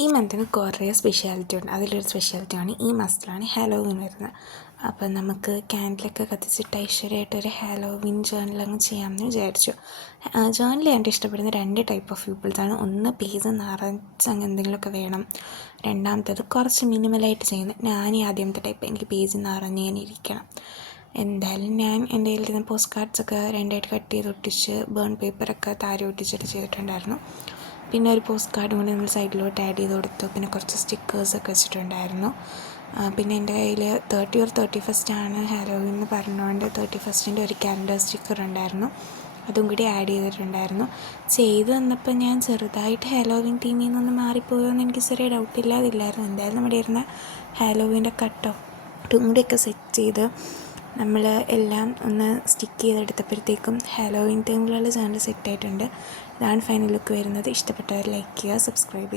ഈ മന്തിന് കുറേ സ്പെഷ്യാലിറ്റി ഉണ്ട്. അതിലൊരു സ്പെഷ്യാലിറ്റിയാണ് ഈ മാസത്തിലാണ് ഹാലോവീൻ വരുന്നത്. അപ്പം നമുക്ക് ക്യാൻഡിലൊക്കെ കത്തിച്ചിട്ട് ഐശ്വര്യമായിട്ടൊരു ഹാലോവീൻ ജേർണൽ അങ്ങ് ചെയ്യാമെന്ന് വിചാരിച്ചു. ജേർണൽ ചെയ്യാൻ ഇഷ്ടപ്പെടുന്ന 2 ടൈപ്പ് ഓഫ് പീപ്പിൾസാണ്. ഒന്ന് പേജ് നിറച്ച് അങ്ങ് എന്തെങ്കിലുമൊക്കെ വേണം. രണ്ടാമത്തേത് കുറച്ച് മിനിമലായിട്ട് ചെയ്യുന്നത്. ഞാൻ ഈ ആദ്യത്തെ ടൈപ്പ്. എനിക്ക് പേജ് നിറഞ്ഞിങ്ങനെ ഇരിക്കണം. എന്തായാലും ഞാൻ എൻ്റെ കയ്യിലിരുന്ന പോസ്റ്റ് കാർഡ്സൊക്കെ 2ആയിട്ട് കട്ട് ചെയ്ത് ഒട്ടിച്ച് ബേൺ പേപ്പറൊക്കെ താര ഒട്ടിച്ചിട്ട് ചെയ്തിട്ടുണ്ടായിരുന്നു. പിന്നെ ഒരു പോസ്റ്റ് കാർഡും കൂടി നമ്മൾ സൈഡിലോട്ട് ആഡ് ചെയ്ത് കൊടുത്തു. പിന്നെ കുറച്ച് സ്റ്റിക്കേഴ്സൊക്കെ വെച്ചിട്ടുണ്ടായിരുന്നു. പിന്നെ എൻ്റെ കയ്യിൽ 30 or 31st ആണ് ഹാലോവീൻ എന്ന് പറഞ്ഞുകൊണ്ട് 31st ഒരു കാലണ്ടർ സ്റ്റിക്കർ ഉണ്ടായിരുന്നു. അതും കൂടി ആഡ് ചെയ്തിട്ടുണ്ടായിരുന്നു. ചെയ്ത് വന്നപ്പോൾ ഞാൻ ചെറുതായിട്ട് ഹാലോവീൻ തീമിൽ നിന്നൊന്ന് മാറിപ്പോയോ എന്ന് എനിക്ക് ചെറിയ ഡൗട്ടില്ലാതില്ലായിരുന്നു. എന്തായാലും നമ്മുടെ ഇരുന്ന ഹാലോവീൻ്റെ കട്ടും കൂടിയൊക്കെ സെറ്റ് ചെയ്ത് നമ്മൾ എല്ലാം ഒന്ന് സ്റ്റിക്ക് ചെയ്തെടുത്തപ്പോഴത്തേക്കും ഹാലോവീൻ തീമിലുള്ള ചാനൽ സെറ്റായിട്ടുണ്ട്. ഇതാണ് ഫൈനൽ ലുക്ക് വരുന്നത്. ഇഷ്ടപ്പെട്ടവർ ലൈക്ക് ചെയ്യുക, സബ്സ്ക്രൈബ് ചെയ്യുക.